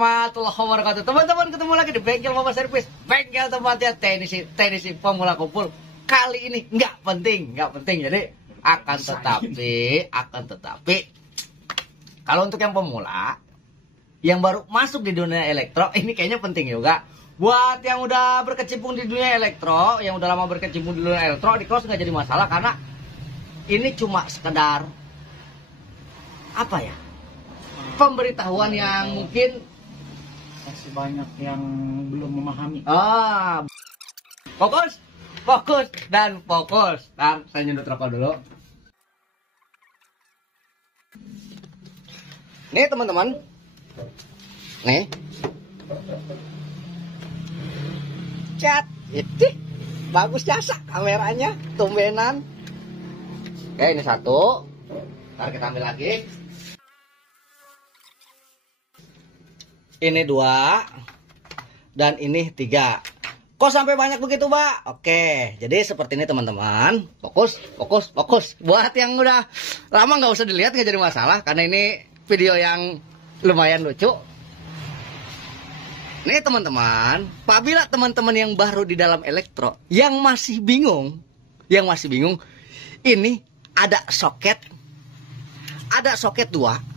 warahmatullahi wabarakatuh. Teman-teman, ketemu lagi di bengkel Mama Servis, bengkel tempatnya teknisi pemula kumpul. Kali ini nggak penting. Jadi akan tetapi kalau untuk yang pemula, yang baru masuk di dunia elektro, ini kayaknya penting juga. Buat yang udah berkecimpung di dunia elektro, yang udah lama berkecimpung di dunia elektro, di close nggak jadi masalah karena ini cuma sekedar apa ya? Pemberitahuan yang mungkin masih banyak yang belum memahami. Fokus. Ntar saya nyundut rokok dulu. Nih teman-teman. Nih. Cat. Bagus jasa kameranya, tumbenan. Oke, ini satu. Ntar kita ambil lagi. Ini 2 dan ini 3. Kok sampai banyak begitu, Pak? Oke, jadi seperti ini teman-teman. Fokus. Buat yang udah lama nggak usah dilihat, nggak jadi masalah karena ini video yang lumayan lucu. Nih teman-teman, apabila teman-teman yang baru di dalam elektro yang masih bingung, ini ada soket 2.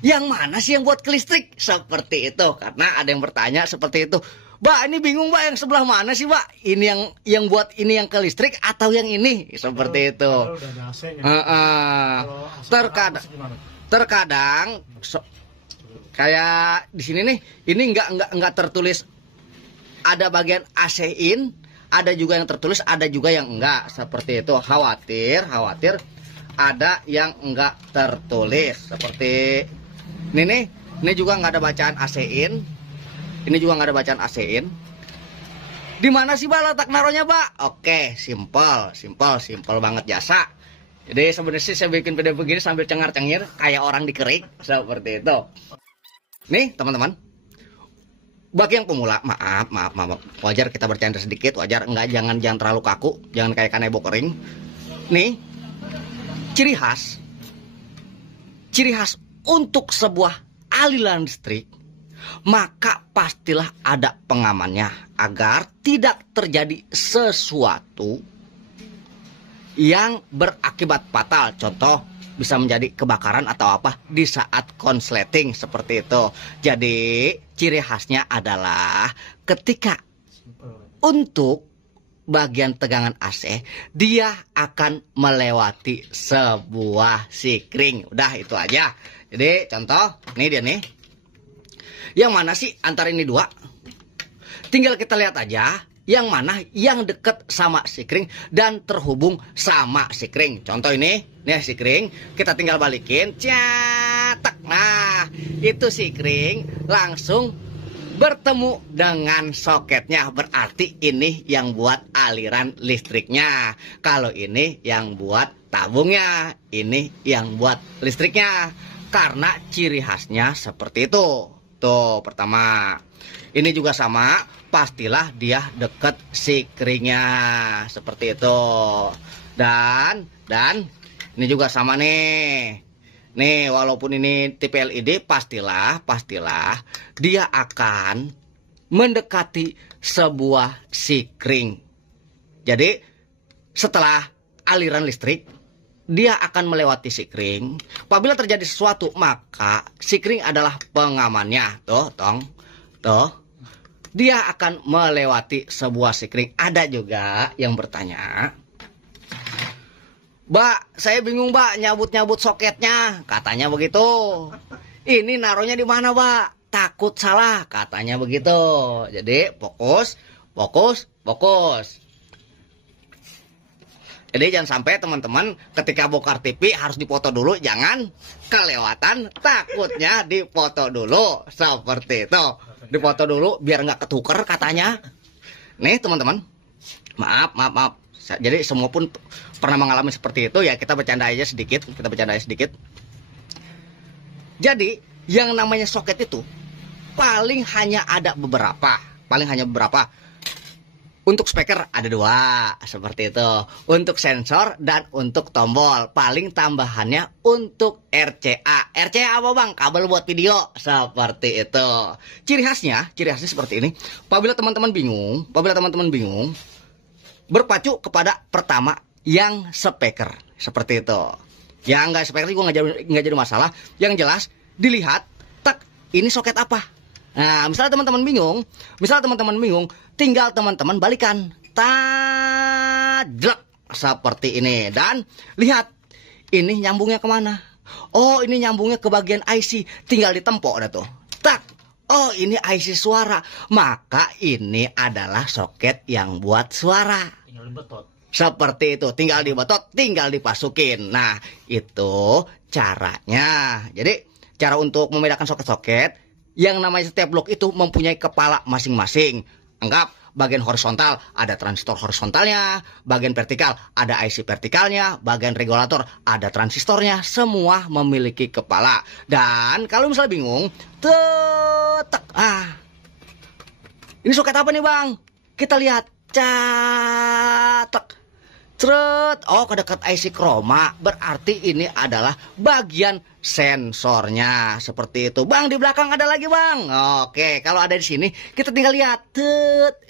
Yang mana sih yang buat ke listrik? Seperti itu. Karena ada yang bertanya seperti itu. Mbak, ini bingung Mbak, yang sebelah mana sih Mbak? Ini yang buat ini yang ke listrik atau yang ini? Seperti itu. Terkadang kayak di sini nih, ini nggak tertulis, ada bagian AC-in, ada juga yang tertulis, ada juga yang enggak. Seperti itu. Khawatir ada yang enggak tertulis. Seperti ini juga nggak ada bacaan AC-in. Ini juga nggak ada bacaan AC-in. Di mana sih Pak letak naruhnya Pak? Oke, simple banget jasa. Jadi sebenarnya sih saya bikin video begini sambil cengar-cengir kayak orang dikerik seperti itu. Nih teman-teman, bagi yang pemula, maaf, wajar kita bercanda sedikit, wajar, jangan terlalu kaku, jangan kayak kanebo kering. Nih, ciri khas untuk sebuah aliran listrik, maka pastilah ada pengamannya agar tidak terjadi sesuatu yang berakibat fatal. Contoh, bisa menjadi kebakaran atau apa di saat konsleting seperti itu. Jadi ciri khasnya adalah ketika untuk bagian tegangan AC, dia akan melewati sebuah sikring. Udah itu aja. Jadi contoh, nih dia nih. Yang mana sih antara ini 2? Tinggal kita lihat aja yang mana yang deket sama sikring dan terhubung sama sikring. Contoh ini, nih sikring, kita tinggal balikin, cetak. Nah, itu sikring langsung bertemu dengan soketnya. Berarti ini yang buat aliran listriknya. Kalau ini yang buat tabungnya, ini yang buat listriknya. Karena ciri khasnya seperti itu. Tuh, pertama. Ini juga sama, pastilah dia deket sikringnya. Seperti itu. Dan ini juga sama nih. Nih, walaupun ini tipe LED, pastilah dia akan mendekati sebuah sikring. Jadi, setelah aliran listrik, dia akan melewati sikring. Apabila terjadi sesuatu, maka sikring adalah pengamannya. Tuh. Dia akan melewati sebuah sikring. Ada juga yang bertanya, Mbak, saya bingung Mbak nyabut soketnya, katanya begitu. Ini naruhnya di mana Mbak? Takut salah, katanya begitu. Jadi fokus. Jadi jangan sampai teman-teman ketika bongkar TV harus dipoto dulu, jangan kelewatan, takutnya dipoto dulu. Seperti itu. Dipoto dulu biar nggak ketuker katanya. Nih teman-teman, maaf. Jadi semua pun pernah mengalami seperti itu ya, kita bercanda aja sedikit. Jadi yang namanya soket itu paling hanya beberapa. Untuk speaker ada 2 seperti itu. Untuk sensor dan untuk tombol. Paling tambahannya untuk RCA. RCA apa bang? Kabel buat video seperti itu. Ciri khasnya seperti ini. Apabila teman-teman bingung, berpacu kepada pertama yang speaker seperti itu. Yang nggak speaker juga nggak jadi masalah. Yang jelas dilihat, tak ini soket apa? Nah, misalnya teman-teman bingung, tinggal teman-teman balikan, tadlek seperti ini, dan lihat ini nyambungnya kemana? Oh, ini nyambungnya ke bagian IC, tinggal ditempok dah tuh, tak. Oh, ini IC suara, maka ini adalah soket yang buat suara. Tinggal dibetot. Seperti itu, tinggal dibetot, tinggal dipasukin. Nah, itu caranya. Jadi, cara untuk membedakan soket-soket. Yang namanya setiap blok itu mempunyai kepala masing-masing. Anggap bagian horizontal ada transistor horizontalnya, bagian vertikal ada IC vertikalnya, bagian regulator ada transistornya. Semua memiliki kepala. Dan kalau misalnya bingung, tetek. Ini soket apa nih bang? Kita lihat. Catek. Cret, oh ke dekat IC chroma, berarti ini adalah bagian sensornya seperti itu. Bang, di belakang ada lagi bang. Oke, kalau ada di sini kita tinggal lihat.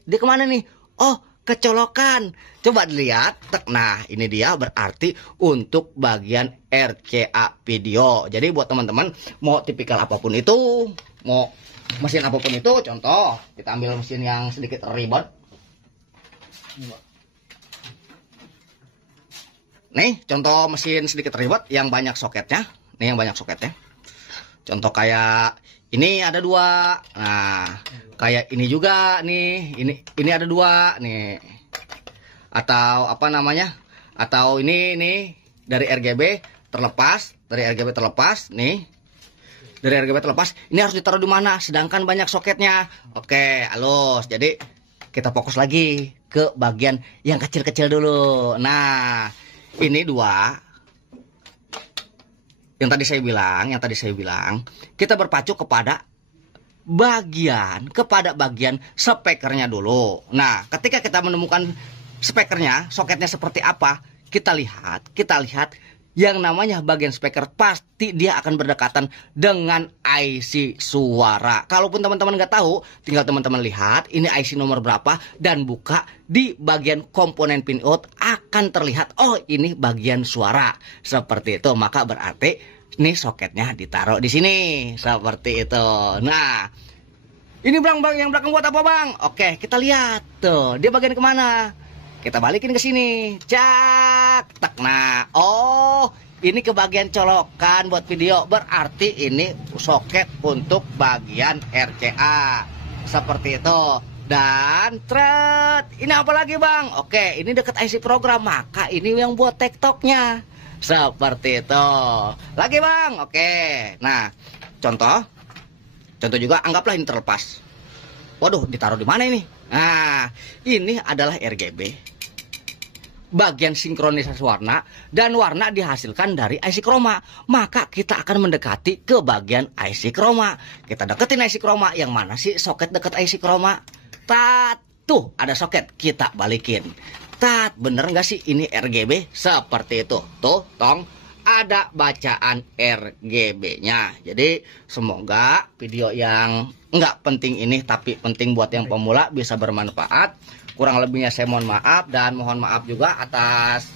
Dia kemana nih? Oh, kecolokan. Coba dilihat. Nah, ini dia berarti untuk bagian RCA video. Jadi buat teman-teman mau tipikal apapun itu, mau mesin apapun itu, contoh kita ambil mesin yang sedikit ribet. Nih, contoh mesin sedikit ribet yang banyak soketnya. Nih yang banyak soketnya. Contoh kayak ini ada 2. Nah, kayak ini juga nih. Ini ada 2 nih. Atau apa namanya? Atau ini nih dari RGB terlepas, nih. Dari RGB terlepas, ini harus ditaruh di mana? Sedangkan banyak soketnya. Oke, halus. Jadi kita fokus lagi ke bagian yang kecil-kecil dulu. Nah, ini 2 yang tadi saya bilang, kita berpacu kepada bagian speakernya dulu. Nah, ketika kita menemukan speakernya, soketnya seperti apa, kita lihat yang namanya bagian speaker pasti dia akan berdekatan dengan IC suara. Kalaupun teman-teman nggak tahu, tinggal teman-teman lihat ini IC nomor berapa dan buka di bagian komponen pin out, akan terlihat oh ini bagian suara seperti itu. Maka berarti ini soketnya ditaruh di sini seperti itu. Nah, ini bang yang belakang buat apa bang? Oke, kita lihat tuh dia bagian kemana? Kita balikin ke sini. Cak, tak. Nah, oh, ini ke bagian colokan buat video. Berarti ini soket untuk bagian RCA. Seperti itu. Dan tret. Ini apa lagi, Bang? Oke, ini dekat IC program, maka ini yang buat tektoknya. Seperti itu. Lagi, Bang. Oke. Nah, contoh juga anggaplah ini terlepas. Waduh, ditaruh di mana ini? Nah, ini adalah RGB. Bagian sinkronisasi warna, dan warna dihasilkan dari IC chroma. Maka kita akan mendekati ke bagian IC chroma. Kita deketin IC chroma. Yang mana sih soket dekat IC chroma? Tuh, ada soket. Kita balikin. Bener nggak sih ini RGB? Seperti itu. Tuh, tong. Ada bacaan RGB-nya. Jadi semoga video yang nggak penting ini tapi penting buat yang pemula bisa bermanfaat. Kurang lebihnya saya mohon maaf, dan mohon maaf juga atas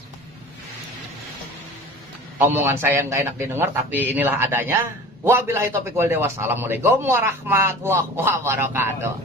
omongan saya yang nggak enak didengar, tapi inilah adanya. Wabillahi taufiq wal hidayah. Wassalamualaikum warahmatullahi wabarakatuh.